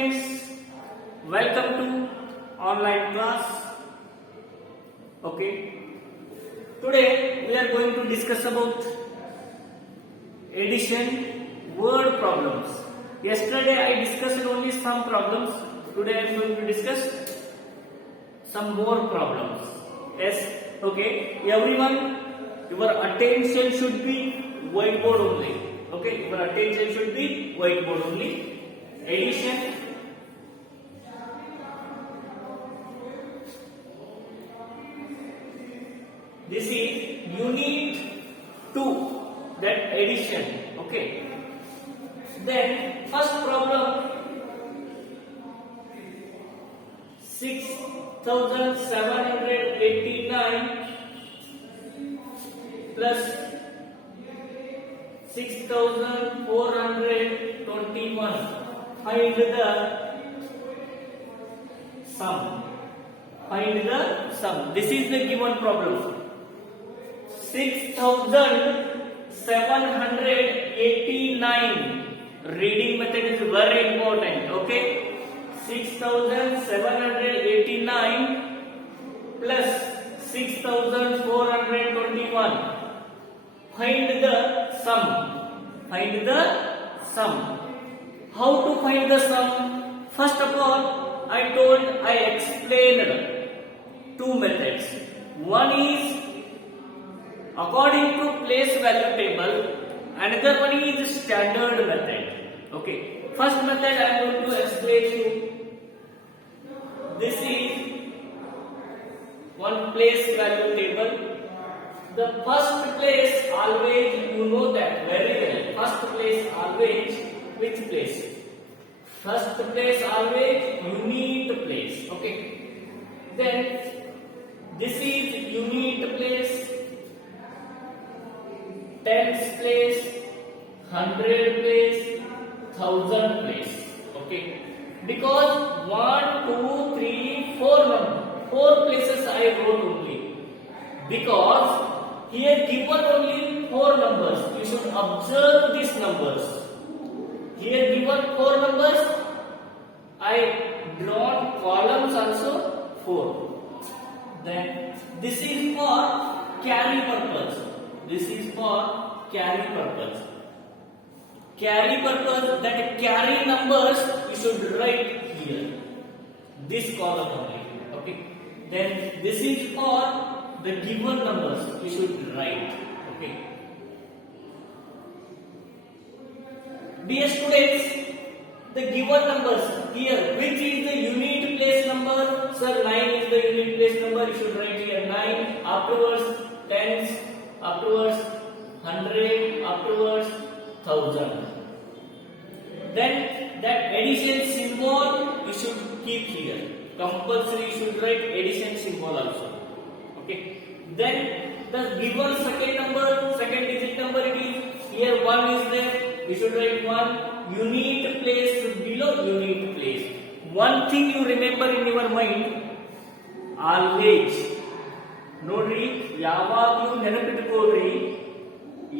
students, welcome to online class. Okay, today we are going to discuss about addition word problems. Yesterday I discussed only some problems. Today I am going to discuss some more problems. Yes, okay, everyone, your attention should be whiteboard only. Okay, your attention should be whiteboard only. Addition. This is unit 2, that addition. Okay. Then first problem, 6,789 plus 6,421. Find the sum. Find the sum. This is the given problem. 6,789. Reading method is very important. Okay. 6,789 plus 6,421. Find the sum. Find the sum. How to find the sum? First of all, I explained two methods. One is according to place value table. Another one is standard method. Okay. First method I am going to explain you. This is one place value table. The first place always, you know that very well. First place always, which place? First place always unit place. Okay. Then this is unit place, tens place, 100 place, 1000 place. Okay. Because 1, 2, 3, 4 places I wrote only. Because here given only 4 numbers. You should observe these numbers. Here given 4 numbers. I drawn columns also 4. Then this is for carry purpose. This is for carry purpose. Carry purpose, that carry numbers you should write here. This column only. Okay. Then this is for the given numbers you should write. Okay. Dear students, the given numbers here, which is the unit place number? Sir, 9 is the unit place number. You should write here 9. Afterwards, tens. Afterwards, 100. Afterwards, 1000. Then that addition symbol you should keep here. Compulsory you should write addition symbol also. Okay. Then the given second digit number it is here 1 is there. You should write 1. Unit place below unit place. One thing you remember in your mind, always. Nodri, yavaglu ನೆನಪಿಟ್ಟುಕೊಳ್ಳ್ರಿ,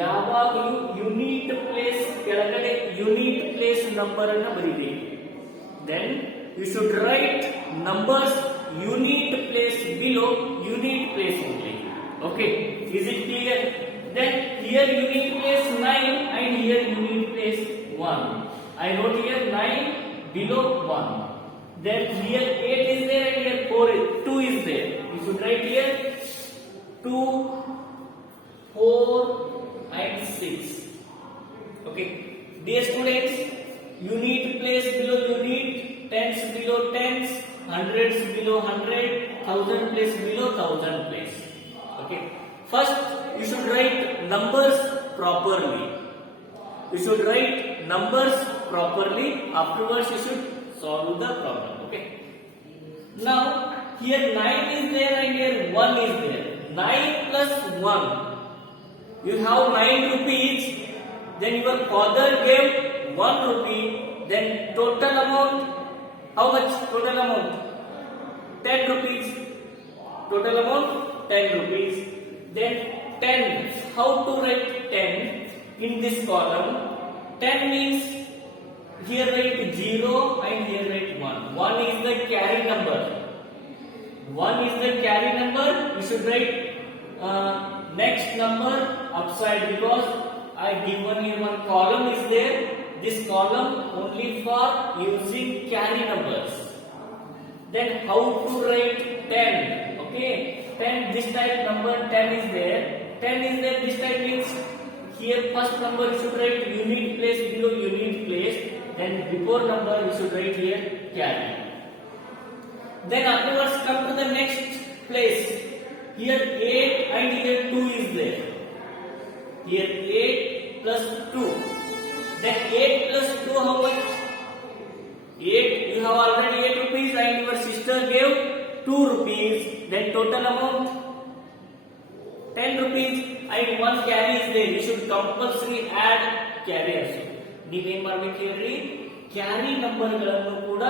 ಯಾವಾಗಲೂ unit place ಕೆಳಗಡೆ unit place number ಅನ್ನು ಬರೀಬೇಕು. Then you should write numbers unit place below unit place only. Okay, is it clear? Then here unit place 9 and here unit place 1. I wrote here 9 below 1. Then here 8 is there and here 2 is there. You should write here 2, 4 and 6. Okay. Dear students, unit place below unit, tens below tens, hundreds below 100, 1000 place below 1000 place. Okay. First, you should write numbers properly. You should write numbers properly. Afterwards, you should solve the problem. Okay. Now, here 9 is there and here 1 is there. 9 plus 1. You have 9 rupees. Then your father gave 1 rupee. Then total amount. How much total amount? 10 rupees. Total amount 10 rupees. Then 10. How to write 10 in this column? 10 means Here write 0 and here write 1. 1 is the carry number. 1 is the carry number. We should write next number upside, because I given here one column is there. This column only for using carry numbers. Then how to write 10? Okay, 10, this type number 10 is there. 10 is there. This type means here first number you should write unit place below unit place. Then before number you should write here carry. Then afterwards come to the next place. Here 8 and here 2 is there. Here 8 plus 2. Then 8 plus 2 how much? 8. You have already 8 rupees and your sister gave 2 rupees. Then total amount 10 rupees and 1 carry is there. You should compulsory add carry also. ನೀವೇನ್ ಮಾಡಬೇಕು ಹೇಳ್ರಿ, carry number ಗಳನ್ನು ಕೂಡ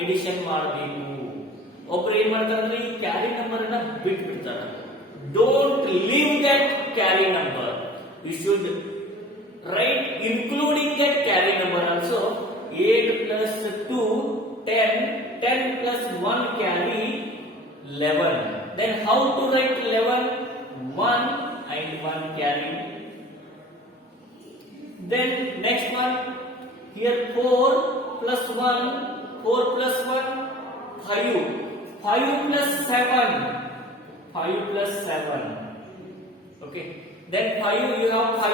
edition ಮಾಡಬೇಕು. ಒಬ್ರು ಏನ್ ಮಾಡ್ತಾರಂದ್ರೆ ಈ ಕ್ಯಾರಿ ನಂಬರ್ ಅನ್ನ ಬಿಟ್ಟು ಬಿಡ್ತಾರೆ. Don't leave that carry number. You should write including that carry number also. 8 plus 2 10, 10 plus 1 carry 11. Then how to write 11? 1 and 1 carry. Then next one, here 4 plus 1, 4 plus 1 5, 5 plus 7, 5 plus 7. Okay, then 5 you have 5,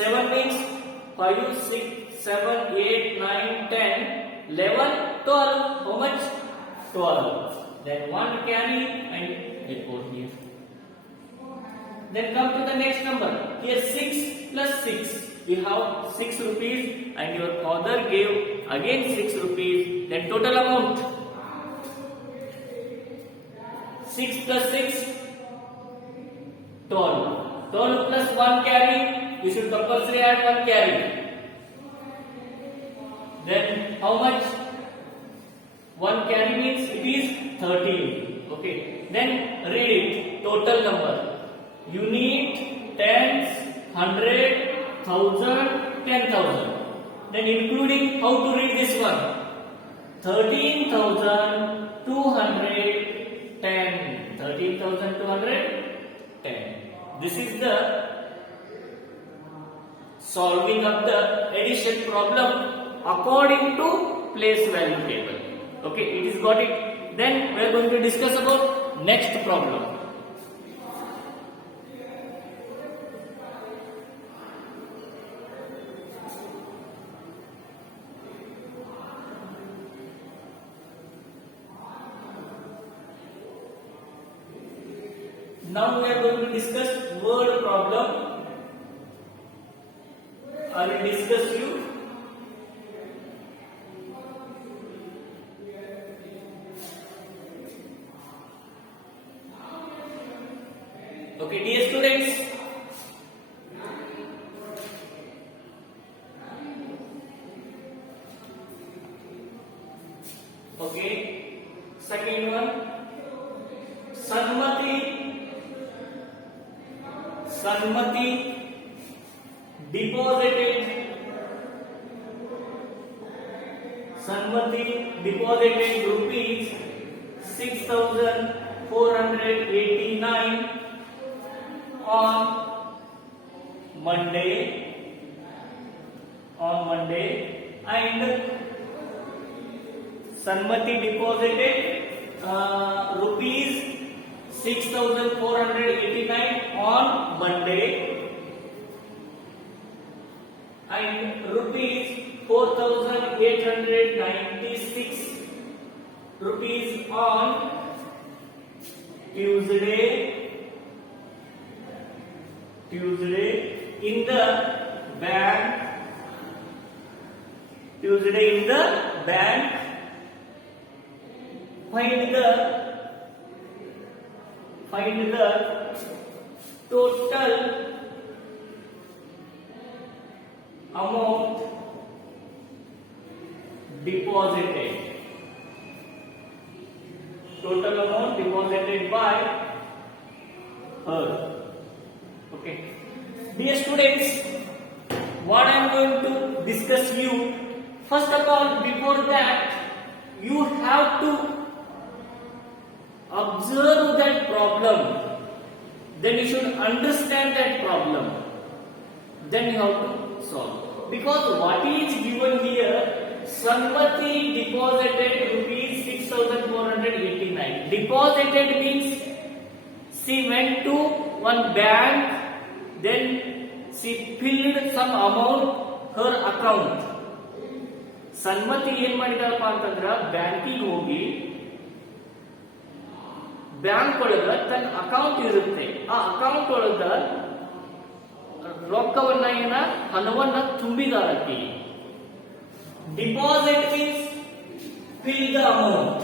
7 means 5, 6, 7, 8, 9, 10, 11, 12. How much? 12. Then 1 carry and therefore here. Then come to the next number. Here 6 plus 6. You have 6 rupees and your father gave again 6 rupees. Then total amount 6 plus 6 12. 12 plus 1 carry. You should compulsory add 1 carry. Then how much? 1 carry means it is 13. Okay. Then read it. Total number. Unit, tens, 100, 1000, 10,000. Then including how to read this one? 13,210. 13,210. This is the solving of the addition problem according to place value table. Okay, it is got it. Then we are going to discuss about next problem. Now we are going to discuss word problem. I will discuss you. Okay, dear students. Okay, second one. Sanmati deposited rupees 6,489 on Monday, and Sanmati deposited rupees 6,489 on Monday and rupees 4,896 rupees on Tuesday in the bank. Find the total amount deposited. Total amount deposited by her. Okay. Dear students, what I am going to discuss you First of all, before that, you have to observe that problem. Then you should understand that problem. Then you have to solve. Because what is given here, Sanmati deposited rupees 6,489. Deposited means she went to one bank, then she filled some amount her account. ಸನ್ಮತಿ ಏನ್ ಮಾಡಿದಾರಪ್ಪ ಅಂತಂದ್ರ ಬ್ಯಾಂಕಿಗೆ ಹೋಗಿ bank ಒಳಗ ತನ್ನ account ಇರುತ್ತೆ, ಆ account ಒಳಗ ರೊಕ್ಕವನ್ನ ಹಣವನ್ನ ತುಂಬಿದಾರಕ್ಕೆ. Deposit means fill the amount.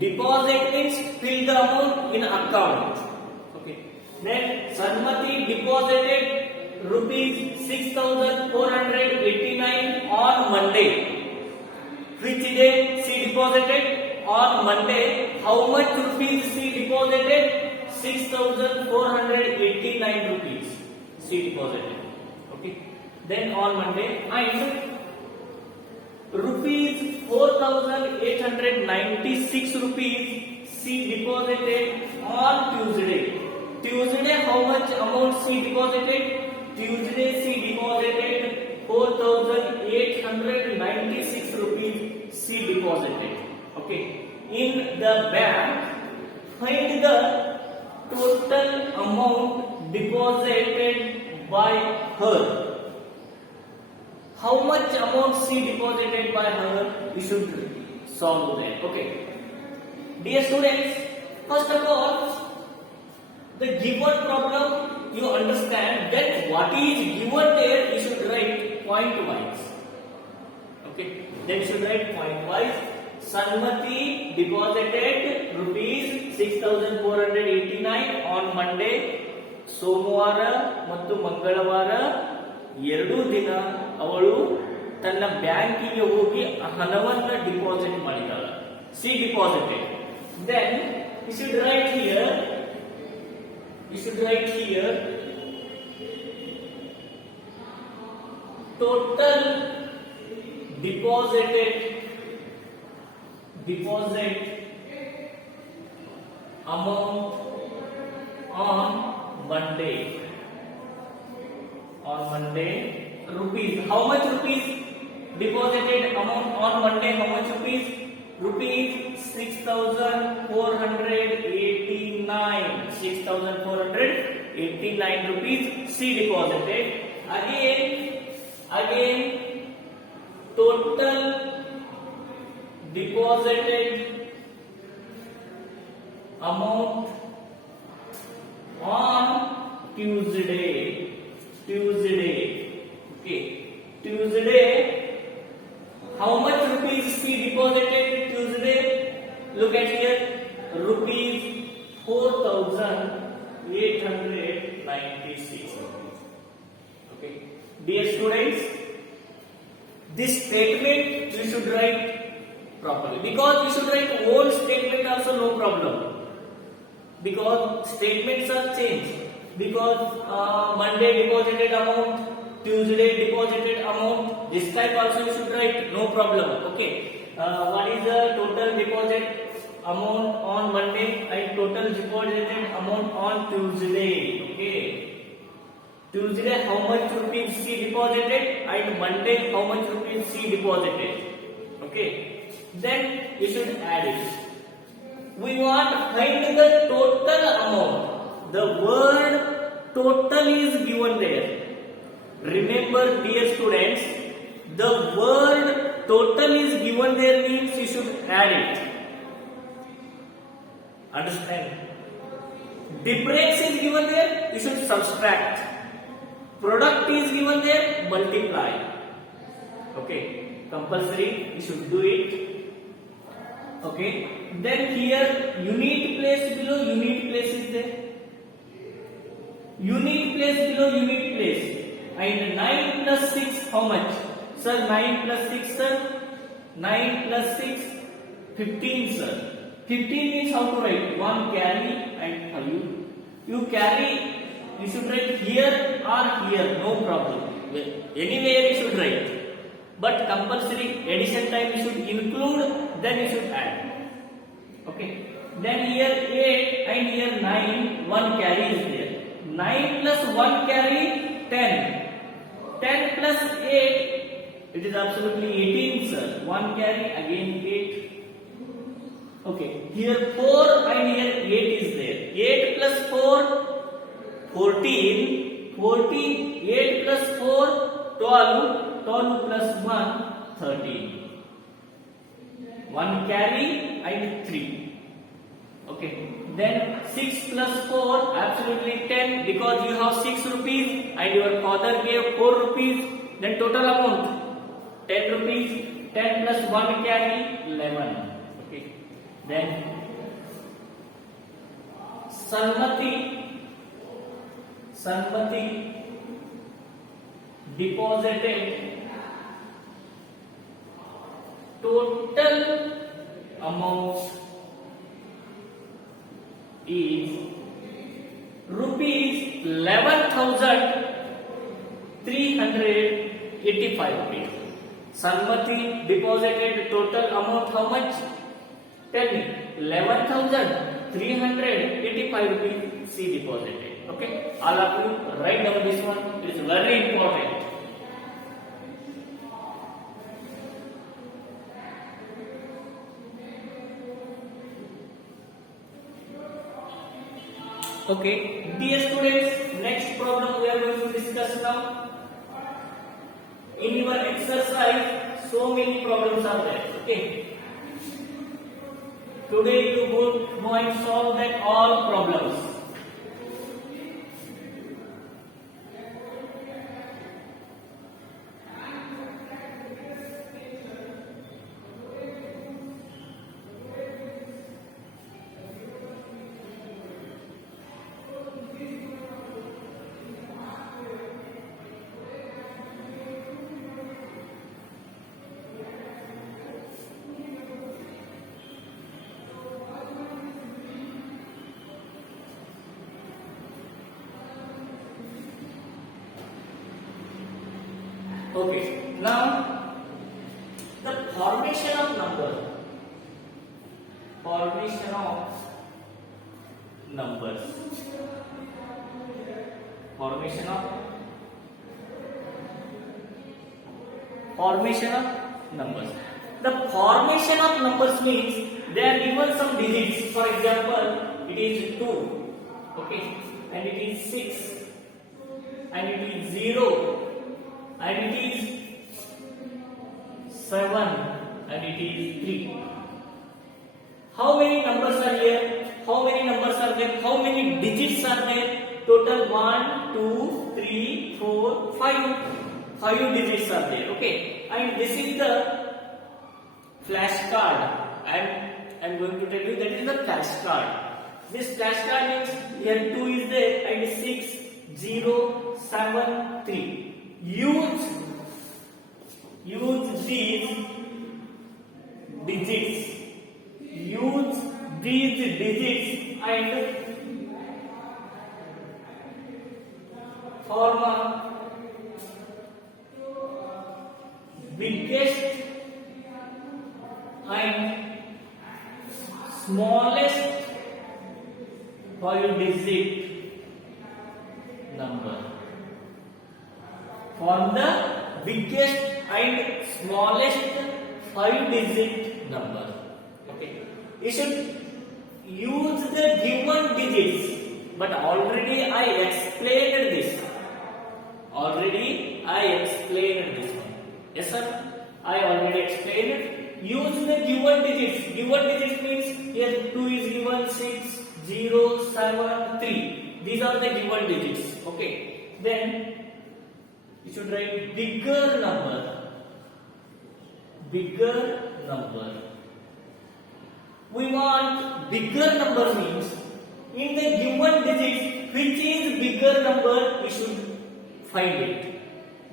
Deposit means fill the amount in account. Okay. Then Sanmati deposited rupees 6,489 on Monday. Which day she deposited? On Monday. How much rupees she deposited? 6,489 rupees she deposited. Okay. Then on Monday, and rupees 4,896 rupees she deposited on Tuesday. Tuesday, how much amount she deposited? Tuesday she deposited 4,896 rupees she deposited. Okay. In the bank, find the total amount deposited by her. How much amount she deposited by her? We should solve that. Okay. Dear students, first of all, the given problem you understand that what is given there, you should write point wise. Okay. Then you should write point wise. Sanmati deposited rupees 6,489 on Monday. ಸೋಮವಾರ ಮತ್ತು ಮಂಗಳವಾರ ಎರಡು ದಿನ ಅವಳು ತನ್ನ ಬ್ಯಾಂಕಿಗೆ ಹೋಗಿ ಹಣವನ್ನ ಡಿಪಾಸಿಟ್ ಮಾಡಿದಾಳೆ. She deposited. Then you should write here. Total deposit amount on Monday. Rupees. How much rupees deposited amount on Monday? How much rupees? Rupees 6,489. 6,489 rupees she deposited. Again, total deposited amount on Tuesday. Okay. Tuesday, how much rupees she deposited Tuesday? Look at here, rupees 4,896. Okay. Dear students, this statement you should write properly, because you should write whole statement also, no problem, because statements are changed. Because Monday deposited amount, Tuesday deposited amount, this type also you should write, no problem. Okay. What is the total deposit amount on Monday and total deposited amount on Tuesday? Okay. Tuesday, how much rupees she deposited, and Monday how much rupees she deposited. Okay. Then you should add it. We want to find the total amount. The word total is given there. Remember, dear students, the word total is given there means you should add it. Understand? Difference is given there, you should subtract. Product is given there, multiply. Okay, compulsory, you should do it. Okay, then here unit place below unit place is there. Unit place below unit place. And 9 plus 6, how much? Sir, 9 plus 6, sir? 9 plus 6, 15, sir. 15 means how to write? 1 carry and you carry, you should write here or here, no problem. Anywhere you should write. but compulsory addition time you should include, then you should add. Okay, then here 8 and here 9, one carry is there. 9 plus 1 carry 10. 10 plus 8, it is absolutely 18, sir. 1 carry again 8. Okay, here 4 and here 8 is there. 8 plus 4, 14. 14, 8 plus 4, 12. 12 plus 1, 13. 1 carry and 3. Okay, then 6 plus 4, absolutely 10, because you have 6 rupees and your father gave 4 rupees, then total amount 10 rupees. 10 plus 1 carry 11. Okay, then Sanmati deposited total amount is rupees 11,385 rupees. Sanmati deposited total amount how much? Tell me. 11,385 rupees she deposited. Okay, all of you write down this one. It is very important. Okay, dear students, next problem we are going to discuss now. In your exercise, so many problems are there. Okay, today you go and solve that all problems. Okay, now the formation of numbers. Formation of numbers. Formation of numbers. The formation of numbers means they are given some digits. For example, it is 2, okay, and it is 6, and it is 0. And it is 7 and it is 3. How many numbers are here? How many numbers are there? How many digits are there? Total 1, 2, 3, 4, 5. 5 digits are there. Okay. And this is the flashcard. And I am going to tell you that is the flashcard. This flashcard means here 2 is there and 6, 0, 7, 3. Use these digits. Use these digits and form a biggest and smallest 5-digit number. Form the biggest and smallest 5-digit number. Okay, you should use the given digits, but already I explained this. Yes, sir. I already explained it. Use the given digits. Given digits means here 2 is given, 6, 0, 7, 3. These are the given digits. Okay. Then you should write bigger number. We want bigger number means in the given digits which is bigger number we should find it.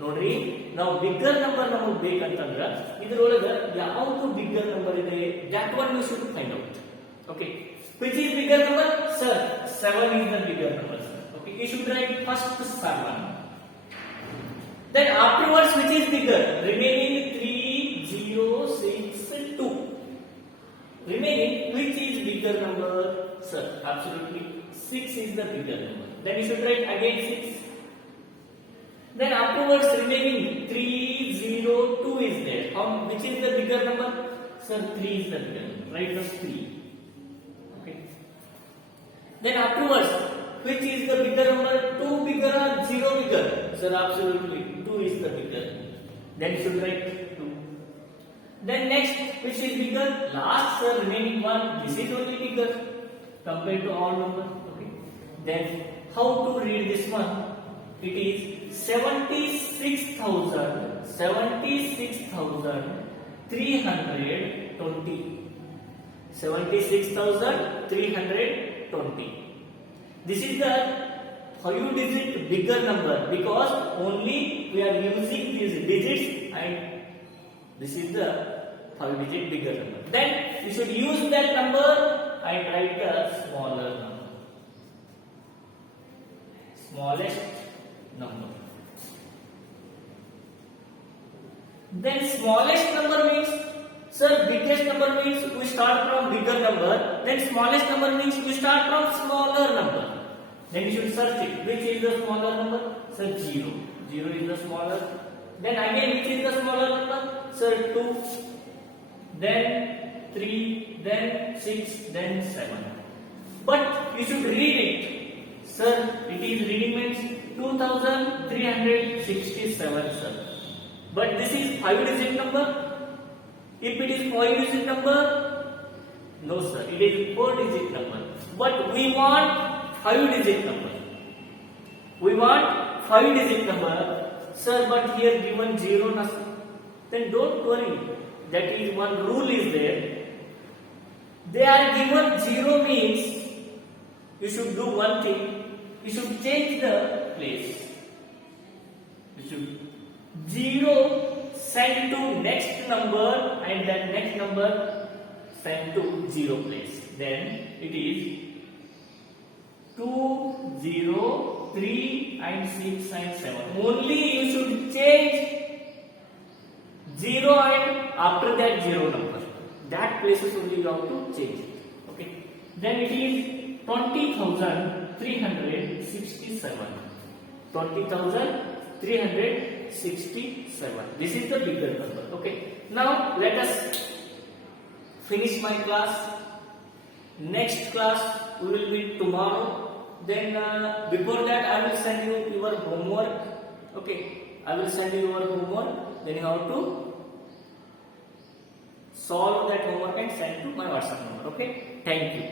ನೋಡ್ರಿ ನಾವು bigger number ನಮಗೆ ಬೇಕಂತಂದ್ರ ಇದರೊಳಗೆ ಯಾವುದು bigger number ಇದೆ that one we should find out. Okay, which is bigger number? Sir, 7 is the bigger number, sir. Okay, you should write first 7. Then afterwards which is bigger? Remaining remaining, which is bigger number? Sir, absolutely 6 is the bigger number. Then you should write again 6. Then afterwards remaining 302 is there. Which is the bigger number? Sir, 3 is the bigger number. Write down 3. Okay. Then afterwards, which is the bigger number? 2 bigger or 0 bigger? Sir, absolutely 2 is the bigger. Then you should write 2. Then next, which is bigger? Last, sir, remaining one. This is only bigger compared to all numbers. Okay. Then how to read this one? It is 76,320. 76,320. This is the 5-digit bigger number because only we are using these digits and this is the 5-digit bigger number. Then we should use that number and write the smaller number. Smallest number. Then smallest number means, sir, biggest number means we start from bigger number. Then smallest number means we start from smaller number. Then you should search it. Which is the smaller number? Sir, 0. 0 is the smaller. Then again, which is the smaller number? Sir, 2. Then 3. Then 6. Then 7. But you should read it. Sir, it is reading means 2367, sir. But this is 5-digit number. If it is 5-digit number, no sir, it is 4-digit number. But we want 5-digit number. We want 5-digit number, sir. But here given 0, then don't worry. That is one rule is there. They are given 0 means you should do one thing. You should change the place. You should 0 send to next number and that next number send to 0 place. Then it is 2, 0, 3 and 6 and 7. Only you should change 0 and after that 0 number. That places only you have to change it. Okay. Then it is 20,367. 20,367. This is the bigger number. Okay. Now let us finish my class. Next class we will meet tomorrow. Then before that I will send you your homework. Okay. I will send you your homework. Then you have to solve that homework and send to my WhatsApp number. Okay. Thank you.